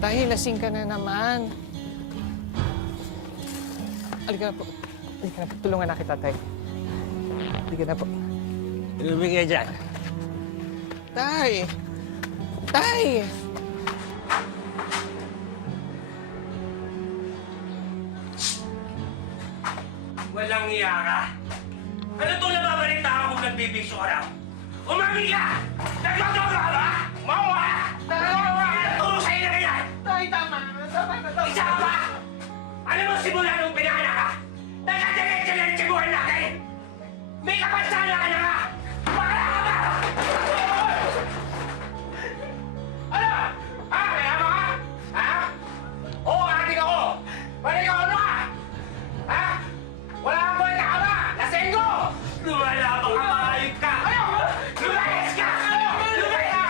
Tay, lasing ka na naman. Halika na po. Halika na po. Tulungan na kita, Tay. Halika na po. Ilubig ka dyan. Tay! Tay! Walang iya ka? Ano itong nababalita ako kung nagbibigso ka raw? Umami ka! Nagmagawa ka ba? Mawa! Nagmagawa ka! Turo sa'yo na ganyan! Tay, tama! Tama na, tama! Isa ka ba? Alam mo simula nung pinana ka? Nagkadiretso-diretso buhay natin! May kapansala ka na nga! Bakla ka ba? Ano? Ha? Kaya ba ka? Ha? Oo, ating ako! Balik ako ano ka? Ha? Wala kang buhay na ka ba? Lasenggo! Lumalabang ka, mahayop ka! Ano? Lumayas ka! Lumayas ka!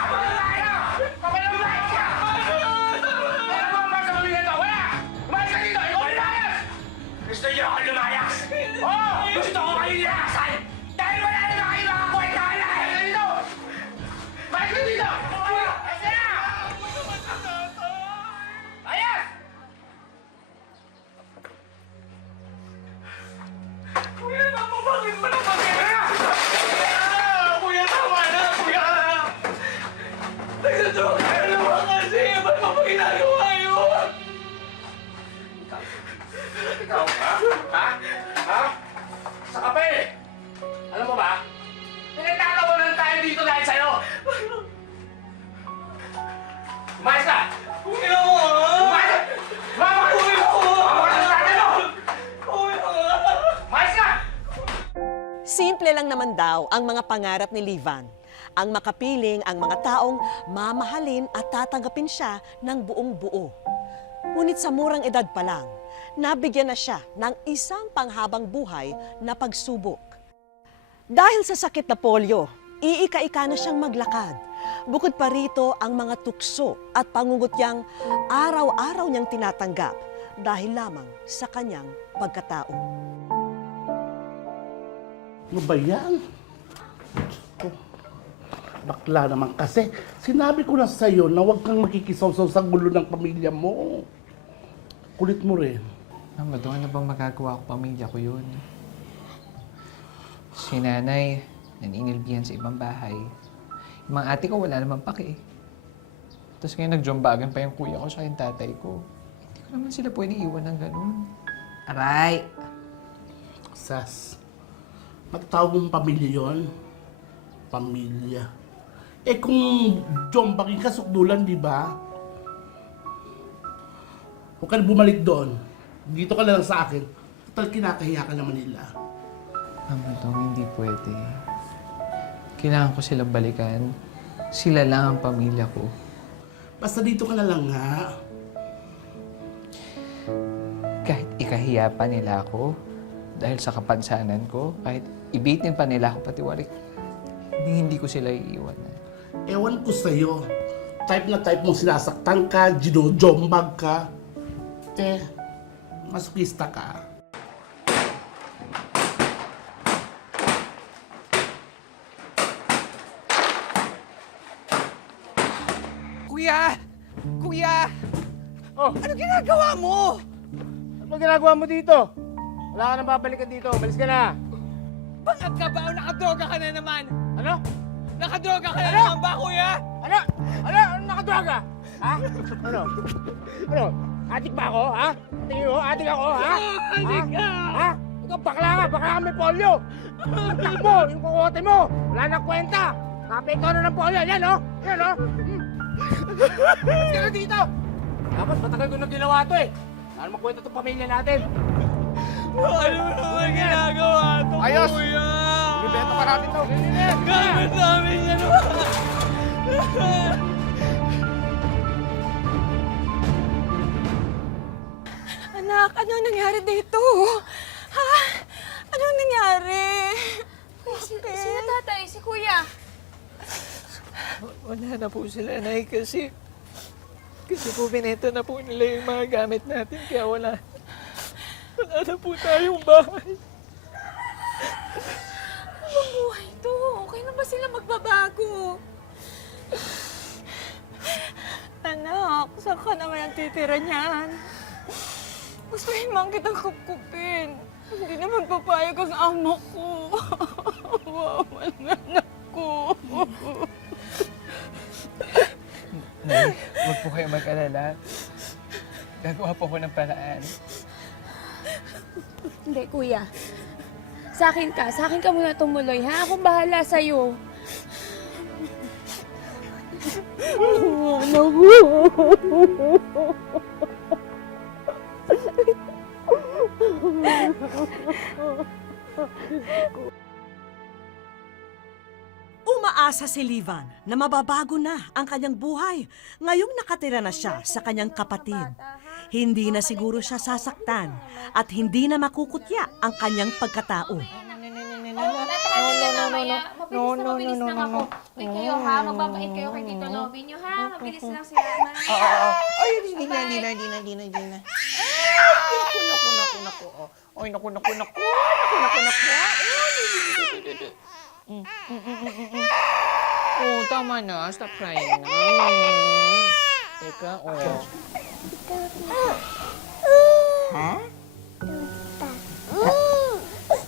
Lumayas ka! Ano mo ang masasabi nito? Wala! Lumayas ka dito! Ikaw lumayas! Gusto niyo ako lumayas? Oo! Gusto ko kayo nilayasan! Dahil wala na kayo mga kwenta ka na kayo dito! Lumayas ka dito! Lumayas ka na! Layas! Kuya, napapagin mo na pag-ira! Kuya, tama na! Kuya! Nagsadrag ka na naman kasi! Ba't mo pa ginagawa yun? Ikaw, ha? Ha? Ha? Sa kape! Alam mo ba? Pinagtatawanan tayo dito dahil sa'yo! Umayos ka! Kuya mo! Umayos ka! Mama! Kuya mo! Mama ka sa tatay mo! Kuya mo! Umayos ka! Simple lang naman daw ang mga pangarap ni Livan. Ang makapiling ang mga taong mamahalin at tatanggapin siya ng buong buo. Ngunit sa murang edad pa lang, nabigyan na siya ng isang panghabang buhay na pagsubok. Dahil sa sakit na polio, iika-ika na siyang maglakad. Bukod pa rito ang mga tukso at pangungutyang araw-araw niyang tinatanggap dahil lamang sa kanyang pagkatao. Ano ba yan? Oh, bakla naman kasi. Sinabi ko na sa'yo na huwag kang makikisaw-saw sa gulo ng pamilya mo. Kulit mo rin. Mama, doon ano bang magagawa ko? Pamilya ko yun. Si nanay, naninilbihan sa ibang bahay. Yung mga ate ko, wala namang pake. Tapos ngayon nagjombagan pa yung kuya ko sa yung tatay ko. Hindi ko naman sila pwede iwan ng ganun. Aray! Sas, magtawag mong pamilya yon. Pamilya. Eh kung jombagin ka, sukdulan, di ba? Huwag ka na bumalik doon. Dito ka na lang sa akin. Total, kinakahiya ka naman nila. Mama, Dong, hindi pwede. Kailangan ko silang balikan. Sila lang ang pamilya ko. Basta dito ka na lang nga. Kahit ikahiya pa nila ako, dahil sa kapansanan ko, kahit ibitin pa nila ako patiwarik, hindi ko sila iiwanan. Ewan ko sa'yo. Type na type mong sinasaktan ka, ginojombag ka. Te, masukista ka. Kuya! Kuya! Oh, Ano ginagawa mo? ano ba ginagawa mo dito? Wala ka nang babalikan dito. Malis ka na. Bangag ka ba o nakadroga ka na naman? Ano? Nakadroga ka na naman ba, kuya? Ano? Ano? Ano nakadroga? Ha? Ano? Ano? Adik ba ako, ha? Tingin mo, adik ako, ha? Adik ka! Ha? Ikaw, bakla ka. Bakla ka may polio. Ang takbo, yung kukote mo. Wala nang kwenta. Kapekto na ng polio. Yan, oh. Yan, oh. Ba't ka na dito? Dapat matagal ko na ginawa to, eh. Para makwenta itong pamilya natin. Ano naman ginagawa to, Ayos! kuya? Ibeto ka natin to. Gamit namin yan, Anak, anong nangyari dito? Ha? Anong nangyari? Sino tatay? Si kuya? Wala na po sila, Nay, kasi po binenta na po nila yung mga gamit natin, kaya wala na po tayong bahay. Anong buhay to? Okay na ba sila magbabago? Anak, saan ka naman ang titira niyan? Gustuhin man kitang kupkupin. Hindi naman papayag ang amo ko. Wawa na anak ko. Nay, huwag po kayo mag-alala. Gagawa po ko ng paraan. Hindi, kuya. Sa akin ka muna tumuloy, ha? Akong bahala sa'yo. Umaasa si Livan na mababago na ang kanyang buhay ngayong nakatira na siya sa kanyang kapatid. Hindi na siguro siya sasaktan at hindi na makukutya ang kanyang pagkatao. Mabilis lang ako. Uy, kayo ha, magbabait kayo kay Tito Lovie nyo ha. Mabilis lang sila. Ay, hindi na. Naku. Ay, naku. Oh, tama na. Stop crying na. Teka, oh.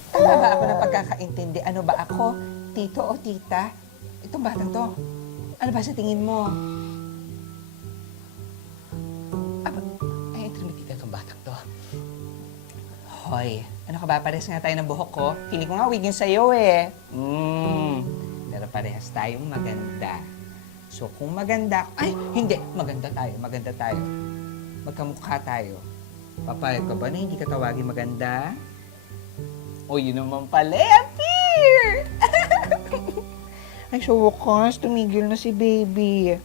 Tama ba ako ng pagkakaintindi? Ano ba ako? Tito o tita? Itong batang to. Ano ba sa tingin mo? Aba, ay, tita itong batang to. Hoy, ano ka ba? Parehas nga tayo ng buhok ko. Feeling ko nga wig yun sa'yo eh. Pero parehas tayong maganda. So kung maganda, ay, hindi, maganda tayo. Magkamukha tayo. Papayag ka ba na hindi ka tawagin maganda? O, yun naman pala, appear! Ay, so wakas, tumigil na si baby.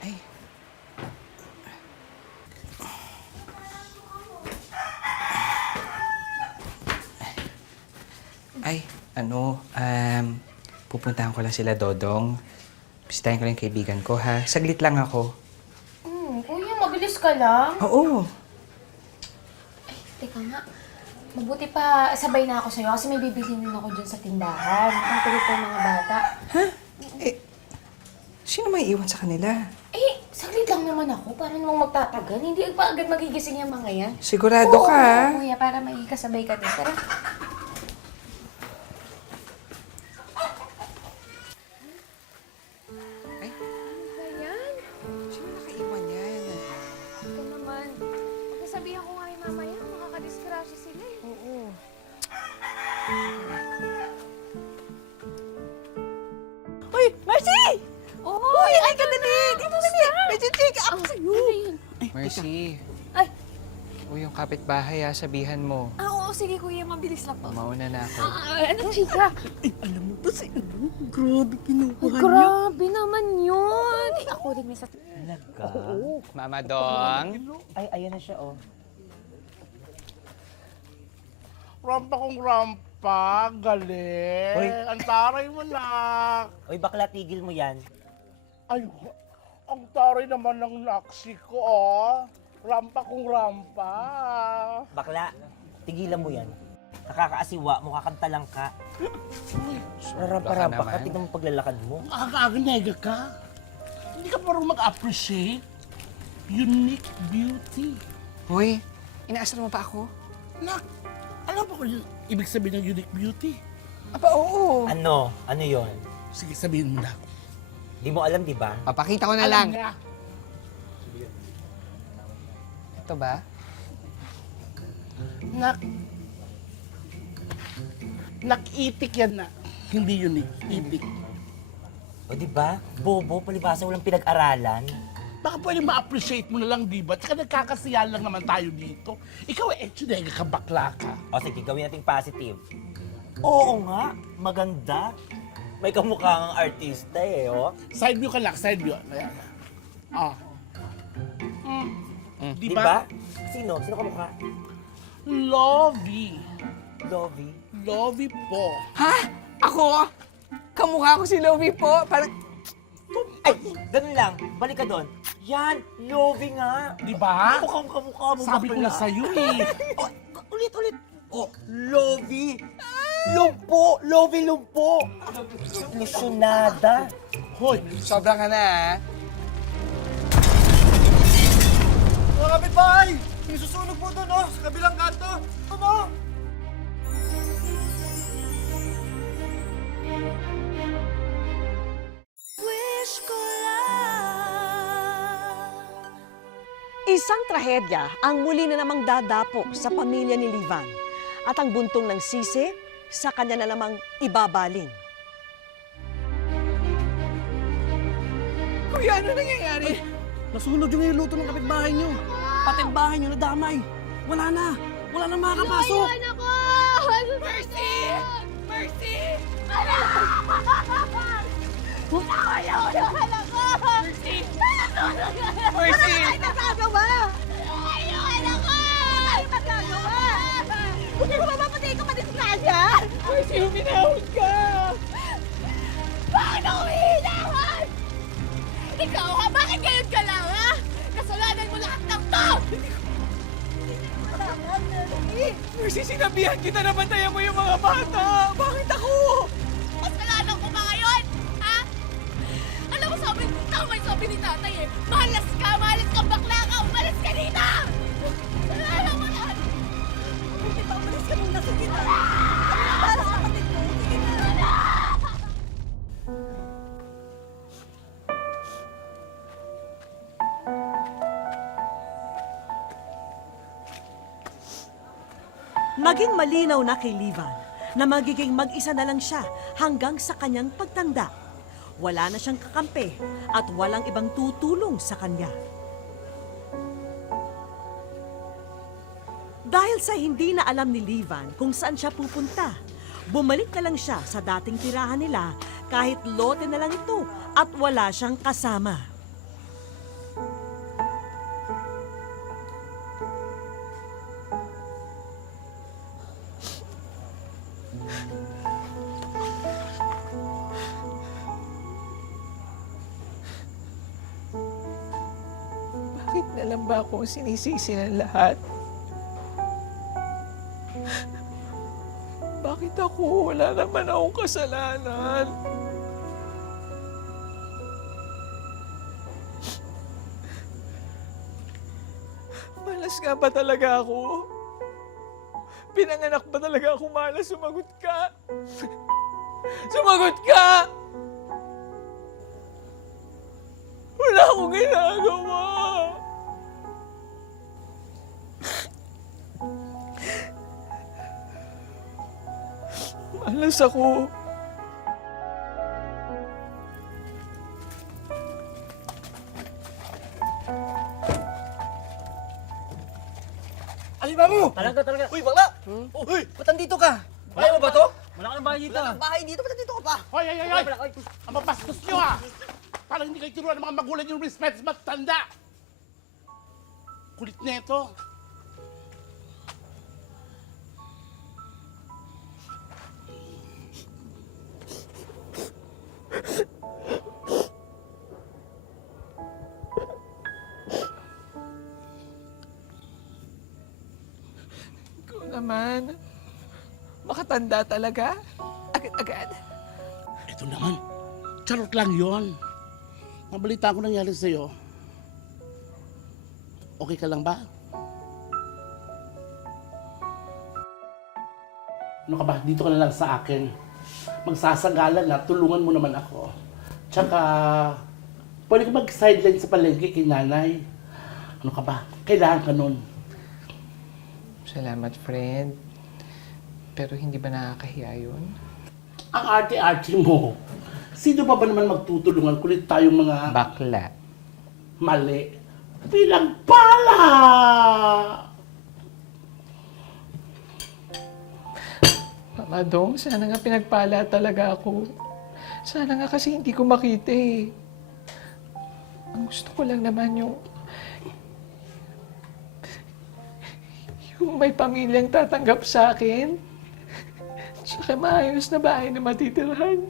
Ay. Ay, pupuntahan ko lang sila, Dodong. Bisitahin ko lang yung kaibigan ko, ha? Saglit lang ako. Kuya, mabilis ka lang. Oo. Ay, teka nga. Mabuti pa sabay na ako sa'yo kasi may bibilhin ako dyan sa tindahan. Ang tuloy pa yung mga bata. Sino may iwan sa kanila? Eh, saglit lang naman ako. Para namang magtatagal. Hindi pa agad magigising yung mga yan. Sigurado ka, ha? Kuya, para magkasabay ka din. Tara. Sino nakaiwan yan? Ito naman. Pagkasabihan ko nga yung mamaya, makakadiskrasya sila eh. Oo. Uy, Mercy! Oh, Uy, ay ka dali! Dito dali! Medyo check up sa'yo! Mercy. Ay. O, yung kapitbahay, sabihan mo. Oo, sige kuya, mabilis lang po. Mauna na ako. Ano, chika? Alam mo to si grabe kinukuha Ay, grabe naman yun. Eh, ako din may sa... Mama Dong. Ay, ayan na siya, oh. Rampa kong rampa, galing. Hoy. Ang taray mo, nak. Uy, bakla, tigil mo yan. Ay, ang taray naman ng naksi ko, oh. Rampa kong rampa. Bakla, tigilan mo yan. Nakakaasiwa, mukha kang talangka. Rarampa-rampa ka, naman. tignan mo paglalakad mo. Nakakaaganega ka. Hindi ka parang mag-appreciate unique beauty. Hoy, inaasar mo pa ako? Nak, alam mo kung yung ibig sabihin ng unique beauty? Aba, oo. Ano? Ano yon? Sige, sabihin mo na. Di mo alam, di ba? Papakita ko na Alam lang. niya. Ito ba? Nak, nakitik yan na. Hindi unique, itik. O di ba? Bobo, palibasa walang pinag-aralan. Baka pwede ma-appreciate mo na lang, di ba? Tsaka nagkakasiya lang naman tayo dito. Ikaw, etchudega ka, bakla ka. O sige, gawin nating positive. Oo nga, maganda. May kamukhang artista eh, oh. Side view ka lang, side view. Ayan. Ah. Di Di ba? ba? Sino? Sino kamukha? Lovey. Lovey. Lovey po. Ha? Ako? Kamukha ko si Lovie po. Parang... Ay, ganun lang. Balik ka doon. Yan, Lovey nga. Di ba? Mukhang kamukha mo Sabi ko bakla. na sa'yo eh. Oh, ulit. Oh, Lovey. Lumpo. Lovey lumpo. Lusyonada. Hoy, Sobra ka na, ha? Mga kapitbahay! May susunog po doon, oh, sa kabilang kanto. Ano? Isang trahedya ang muli na namang dadapo sa pamilya ni Livan at ang buntong ng sisi sa kanya na namang ibabaling. Kuya, ano nangyayari? Nasunog yung niluto ng kapitbahay nyo. Pati ang bahay nyo nadamay. Wala na. Wala na makakapasok. ako! Mercy! Mercy! Nawalan ako! Mercy! Mercy! Ay, nagagawa! Ayun ako! Ay, nagagawa! Hindi ko mapapatay ka madisgrasya! Mercy, huminahon ka! Bakit ako hihinahan? Ikaw ha? Bakit ngayon ka lang ha? Kasalanan mo lahat ng to! Mercy, sinabihan kita na bantayan mo yung mga bata! Bakit ako? Kasalanan ko ba ngayon? Ha? Alam mo sabi ni tatay eh, malas ka, bakla ka, umalis ka dito! Kasalanan mo yan! Buti ba umalis ka muna, sige na! Kami na para sa kapatid mo, sige na! Maging malinaw na kay Livan na magiging mag-isa na lang siya hanggang sa kanyang pagtanda. Wala na siyang kakampi at walang ibang tutulong sa kanya. Dahil sa hindi na alam ni Livan kung saan siya pupunta, bumalik na lang siya sa dating tirahan nila kahit lote na lang ito at wala siyang kasama. Bakit na lang ba ako ang sinisisi ng lahat? Bakit ako? Wala naman akong kasalanan. Malas nga ba talaga ako? Pinanganak ba talaga ako malas? Sumagot ka! Sumagot ka! Wala akong ginagawa! Malas ako. Alin ba mo? Talaga. Uy, bakla! Oh, uy, ba't nandito ka? Ayaw mo ba to? Wala ka ng bahay dito. Wala kang bahay dito, ba't nandito ka pa? hoy, ang mabastos nyo ah! Parang hindi kayo tinuruan ng mga magulang yung respect sa matanda. Kulit na ito. Ikaw naman. Makatanda talaga. Agad-agad. Ito naman, charot lang yon. Nabalita ko nangyari sa'yo. Okay ka lang ba? Ano ka ba? Dito ka na lang sa akin. Magsasagalan na, tulungan mo naman ako. Tsaka, pwede ka mag-sideline sa palengke kay nanay. Ano ka ba? Kailangan ka nun. Salamat, friend. Pero hindi ba nakakahiya yun? Ang arte-arte mo. Sino pa ba naman magtutulungan kulit tayong mga Bakla. mali? Bilang pala! Mama Dong, sana nga pinagpala talaga ako. Sana nga kasi hindi ko makita eh. Ang gusto ko lang naman yung may pamilyang tatanggap sa akin. Saka maayos na bahay na matitirahan.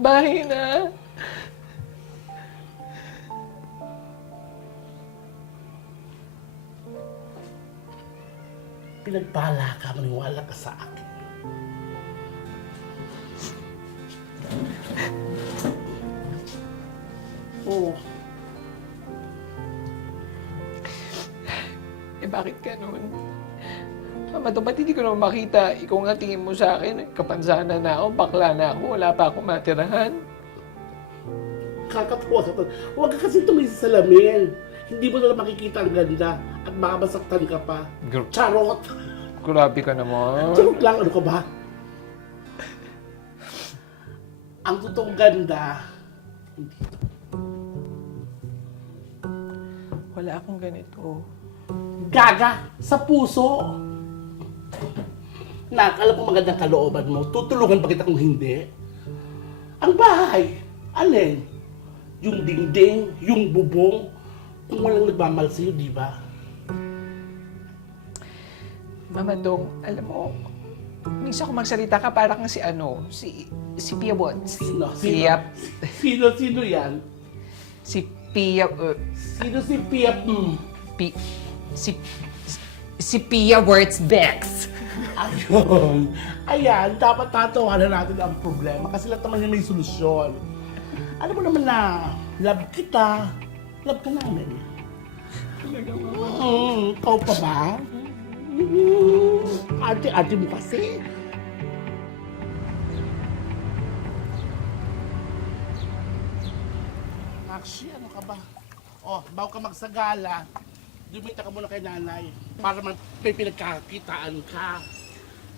Bahay na. Pinagpala ka, maniwala ka sa akin. Oo. Eh bakit ganun? Mama, to, ba't hindi ko naman makita? Ikaw nga tingin mo sa akin, kapansana na ako, bakla na ako, wala pa akong matirahan. Kakatawa ka to. Huwag ka kasi tumingin sa salamin. Hindi mo na makikita ang ganda at baka masaktan ka pa. Charot! Grabe ka naman. Charot lang, ano ka ba? Ang totoong ganda, hindi ito. Wala akong ganito. Gaga sa puso. Alam ko magandang kalooban mo. Tutulungan pa kita kung hindi. Ang bahay, alin? Yung dingding, yung bubong, kung walang nagmamahal sa'yo, di ba? Mama Dong, alam mo, minsan kung magsalita ka, parang si si Pia Bots. Sino? Pia, Sino yan? si Pia, Sino si Pia? si Pia Wurtzbex. Ayun. Ayan, dapat tatawanan natin ang problema kasi lahat naman yan may solusyon. Alam mo naman na, love kita. Love ka namin. Ikaw pa ba? Ate-ate mo kasi. Actually, ano ka ba? Oh, bago ka magsagala, dumita ka muna kay nanay para may pinagkakitaan ka.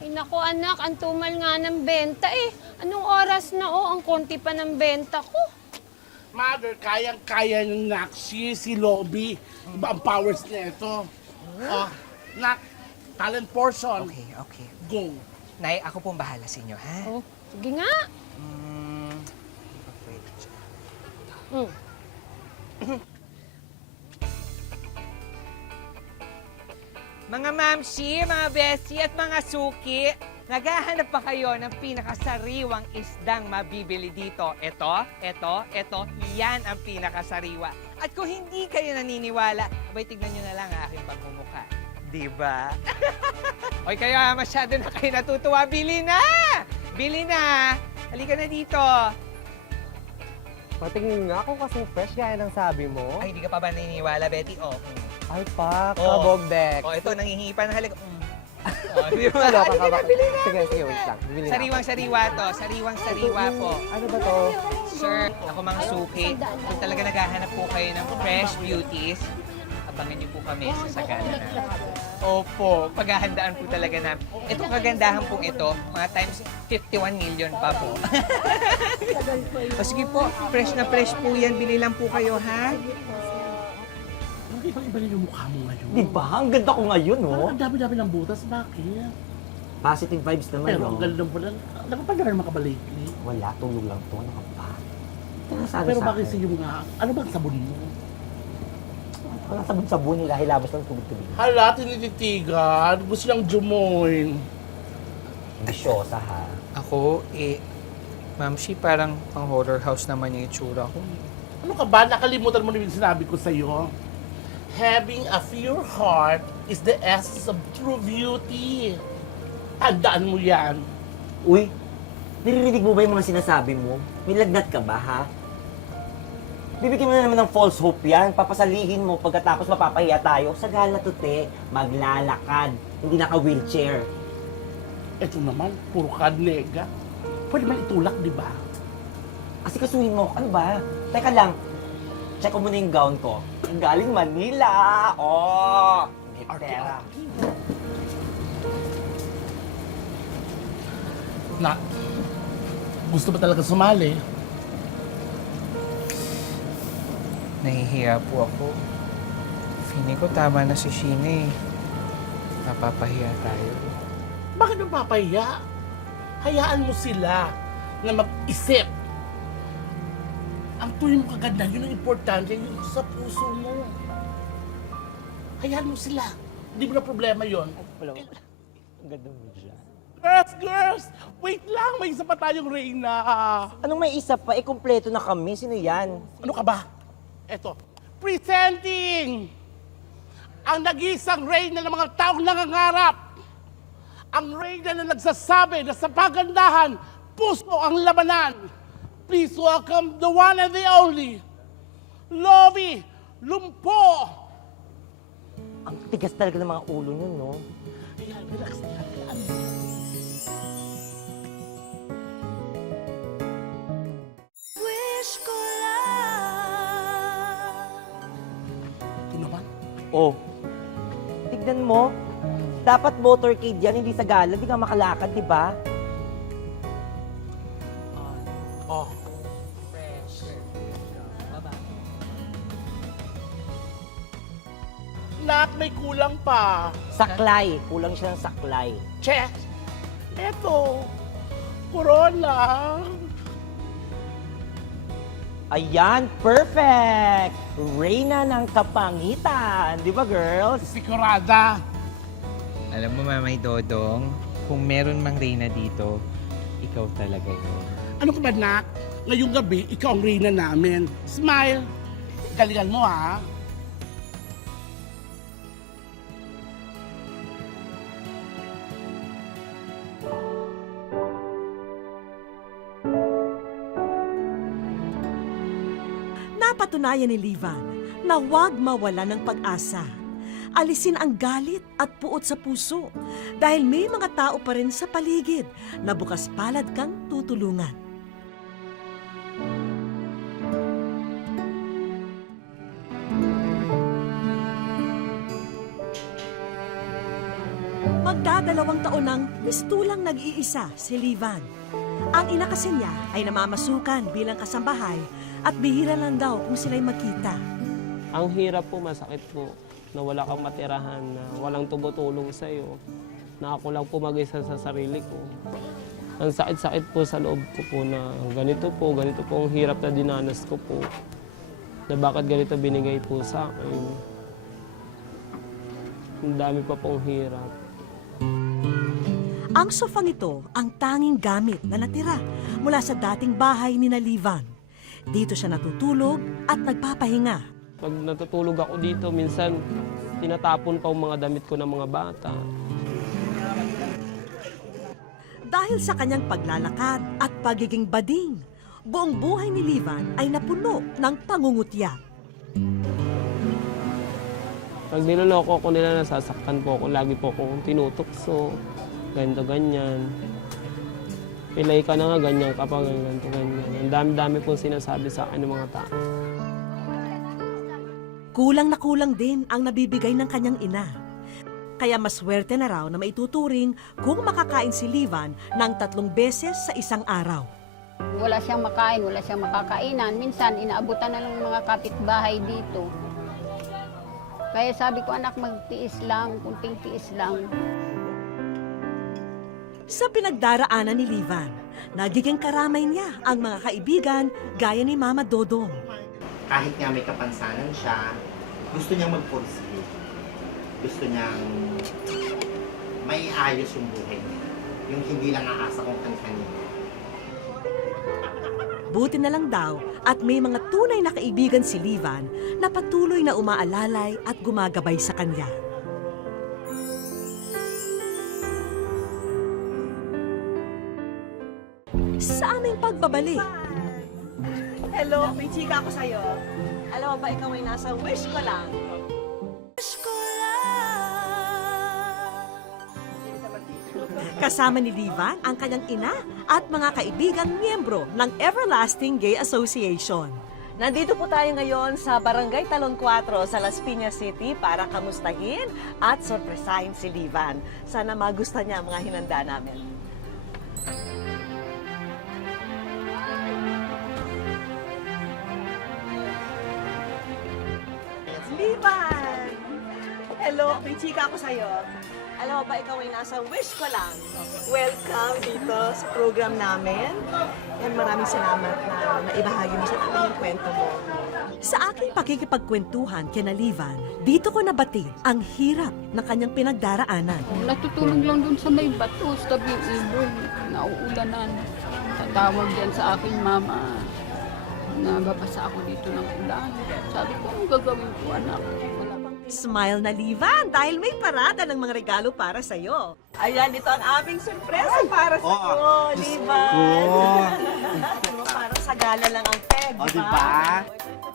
Ay naku anak, ang tumal nga ng benta eh. Anong oras na ang konti pa ng benta ko. Mother, kayang-kaya ng Nakshi, si Lobby. Iba ang powers na ito. Oh, Nak, talent portion. Okay, okay. Go. Nay, ako pong bahala sa inyo, ha? Oh, sige nga. Mm. Mga mamsi, mga besi at mga suki, naghahanap pa kayo ng pinakasariwang isdang mabibili dito. Ito, yan ang pinakasariwa. At kung hindi kayo naniniwala, abay tignan nyo na lang ang aking pagmumukha. Diba? Oy, kaya masyado na kayo natutuwa. Bili na! Bili na! Halika na dito. Patingin nga ako kasi fresh gaya ng sabi mo. Ay, hindi ka pa ba naniniwala, Betty? Oh. Ay, pa, Oo. kabogdek. Oh, ito, nangihingi pa ng halaga. Oh, di ba? Wala ka Halika na, ba? bili na! Sige, wait lang. Bibili na ako. Sariwang-sariwa to. Sariwang-sariwa po. Ano ba to? Sir, ako mga suki, kung talaga naghahanap po kayo ng fresh beauties, abangan niyo po kami sa sagana namin. Opo, paghahandaan po talaga namin. Itong kagandahan pong ito, mga times 51 million pa po. O sige po, fresh na fresh po yan. Bili lang po kayo, ha? Bakit iba rin yung mukha mo ngayon? Di ba? Ang ganda ko ngayon, oh. Ang dami-dami ng butas, bakit? Positive vibes naman, Pero ang ganda mo lang. Nakapala rin makabalikli. Wala, tulog lang to. Ano ka pa? Sabi Pero sa bakit akin. sa'yo nga? Ano bang sabon mo? Walang sabon-sabon nila, hilabas lang tubig-tubig. Hala, tinititigan. Gusto lang jumoin. Bisyosa, ha? Ako, Ma'am Shi, parang pang horror house naman yung itsura ko. Ano ka ba? Nakalimutan mo na yung sinabi ko sa'yo. Having a pure heart is the essence of true beauty. Tandaan mo yan. Uy, naririnig mo ba yung mga sinasabi mo? May lagnat ka ba, ha? Bibigyan mo na naman ng false hope yan. Papasalihin mo pagkatapos mapapahiya tayo. Sa gala to, te. Maglalakad. Hindi naka-wheelchair. Ito naman, puro kadnega. Pwede man itulak, di ba? Kasi kasuhin mo, ano ba? Teka lang. Check ko muna yung gown ko. Ang galing Manila! Oh! May pera. Na, gusto ba talaga sumali? Nahihiya po ako. Feeling ko tama na si Sheena eh. Napapahiya tayo. Bakit napapahiya? Hayaan mo sila na mag-isip. Ang tuloy mo kaganda, yun ang importante, yung sa puso mo. Hayaan mo sila. Hindi mo na problema yon. Ang ganda mo dyan. Girls! Wait lang, may isa pa tayong Reyna. Anong may isa pa? Eh, kumpleto na kami. Sino yan? Ano ka ba? Eto, presenting ang nag-iisang Reyna ng mga taong nangangarap. Ang Reyna na nagsasabi na sa pagandahan, puso ang labanan. Please welcome the one and the only, Lovie Lumpo. Ang tigas talaga ng mga ulo nyo, no? Ayan, relax na yan. Wish ko lang. Ito naman. Oh, tignan mo. Dapat motorcade yan, hindi sa gala. Hindi ka makalakad, di ba? Oh. Nak, may kulang pa. Saklay. Kulang siya ng saklay. Check. Eto, Corona. Ayan, perfect! Reyna ng kapangitan. Di ba, girls? Sigurada. Alam mo, Mamay Dodong, kung meron mang Reyna dito, ikaw talaga yun. Ano ka ba, Nak? Ngayong gabi, ikaw ang Reyna namin. Smile. Galingan mo, ha? Napatunayan ni Livan na huwag mawala ng pag-asa. Alisin ang galit at puot sa puso dahil may mga tao pa rin sa paligid na bukas palad kang tutulungan. Magdadalawang taon nang mistulang nag-iisa si Livan. Ang ina kasi niya ay namamasukan bilang kasambahay at bihira lang daw kung sila'y makita. Ang hirap po, masakit po, na wala kang matirahan, na walang tumutulong sa'yo, na ako lang po mag-isa sa sarili ko. Ang sakit-sakit po sa loob ko po na ganito po ang hirap na dinanas ko po, na bakit ganito binigay po sa akin. Ang dami pa pong hirap. Ang sofang ito ang tanging gamit na natira mula sa dating bahay ni Livan. Dito siya natutulog at nagpapahinga. Pag natutulog ako dito, minsan tinatapon pa ang mga damit ko ng mga bata. Dahil sa kanyang paglalakad at pagiging bading, buong buhay ni Livan ay napuno ng pangungutya. Pag niloloko ko nila, nasasaktan po ako. Lagi po akong tinutokso, ganito, ganyan. Pilay ka na nga, ganyan ka pa, ganito, ganyan. Ang dami-dami pong sinasabi sa akin ng mga tao. Kulang na kulang din ang nabibigay ng kanyang ina. Kaya maswerte na raw na maituturing kung makakain si Livan ng 3 beses sa isang araw. Wala siyang makain, wala siyang makakainan. Minsan, inaabutan na lang ng mga kapitbahay dito. Kaya sabi ko, anak, magtiis lang, kunting tiis lang. Sa pinagdaraanan ni Livan, nagiging karamay niya ang mga kaibigan gaya ni Mama Dodong. Kahit nga may kapansanan siya, gusto niyang magpursige. Gusto niyang may ayos yung buhay niya. Yung hindi lang aasa kung kanina. Buti na lang daw at may mga tunay na kaibigan si Livan na patuloy na umaalalay at gumagabay sa kanya. Sa aming pagbabalik. Hello, may chika ako sa'yo. Alam mo ba, ikaw ay nasa wish ko lang. Wish ko lang. Kasama ni Livan ang kanyang ina at mga kaibigang miyembro ng Everlasting Gay Association. Nandito po tayo ngayon sa Barangay Talon 4 sa Las Piñas City para kamustahin at sorpresahin si Livan. Sana magustuhan niya ang mga hinanda namin. Livan! Hello, may chika ako sa'yo. Alam mo ba, ikaw ay nasa wish ko lang. Welcome dito sa program namin. And maraming salamat na naibahagi mo sa amin yung kwento mo. Sa aking pakikipagkwentuhan kina Livan, dito ko nabatid ang hirap ng kanyang pinagdaraanan. Natutulog lang dun sa may bato, sa tabing ibon, nauulanan. Tatawag yan sa aking mama. Nababasa ako dito ng ulan. Sabi ko, anong gagawin ko, anak? Wala pang Smile na Livan dahil may parada ng mga regalo para sa'yo. Ayan, ito ang aming sorpresa para sa'yo, Livan. Parang sagala lang ang peg, O, di di ba? ba?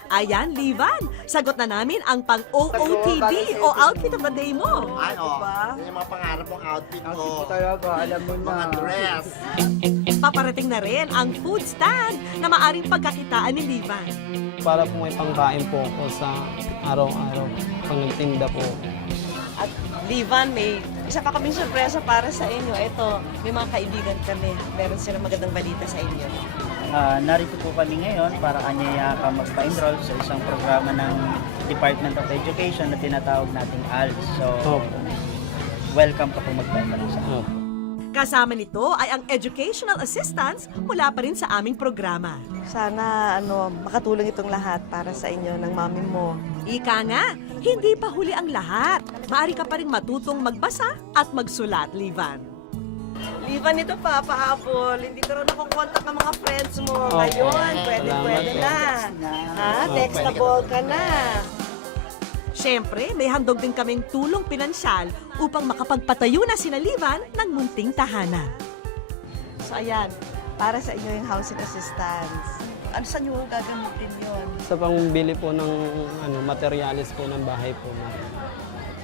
Ayan, Livan, sagot na namin ang pang-OOTD o outfit of the day mo. Ano? Diba? Yan yung mga pangarap mong outfit ko. Talaga, alam mo Mga dress. Paparating na rin ang food stand na maaring pagkakitaan ni Livan. Para po may pangkain po ako sa araw-araw pag nagtinda po. At Livan, may isa pa kaming sorpresa para sa inyo. Ito, may mga kaibigan kami. Meron silang magandang balita sa inyo. Narito po kami ngayon para kanyaya ka magpa-enroll sa isang programa ng Department of Education na tinatawag nating ALS. So, welcome ka po magpa-enroll sa ALS. Kasama nito ay ang educational assistance mula pa rin sa aming programa. Sana makatulong itong lahat para sa inyo ng mami mo. Ika nga, hindi pa huli ang lahat. Maari ka pa rin matutong magbasa at magsulat, Livan. Livan, ito pa, Apple. Hindi ka rin nakukontak ng mga friends mo. Ngayon, pwede na. Ha? Textable ka na. Siyempre, may handog din kaming tulong pinansyal upang makapagpatayo na sina Livan ng munting tahanan. So ayan, para sa inyo yung housing assistance. Ano sa nyo gagamitin yun? Sa pangbili po ng materialis po ng bahay po namin.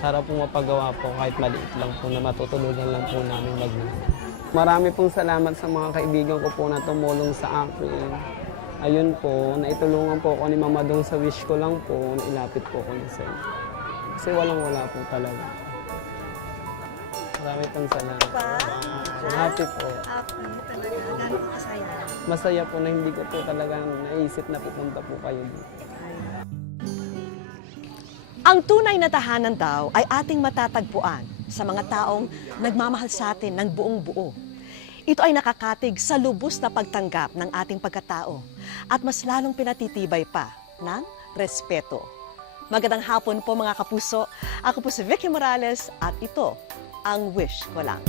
Para po mapagawa po kahit maliit lang po na matutulugan lang po namin maglaro. Marami pong salamat sa mga kaibigan ko po na tumulong sa akin. Ayun po, naitulungan po ako ni Mama Dong sa wish ko lang po, nailapit po ako sa inyo. Kasi walang-wala po talaga. Marami pong salamat. Happy po. Happy talaga. Gano'n ka kasaya? Masaya po na hindi ko po talaga naisip na pupunta po kayo dito. Ang tunay na tahanan daw ay ating matatagpuan sa mga taong nagmamahal sa atin ng buong buo. Ito ay nakakatig sa lubos na pagtanggap ng ating pagkatao at mas lalong pinatitibay pa ng respeto. Magandang hapon po mga kapuso. Ako po si Vicky Morales at ito ang Wish Ko Lang.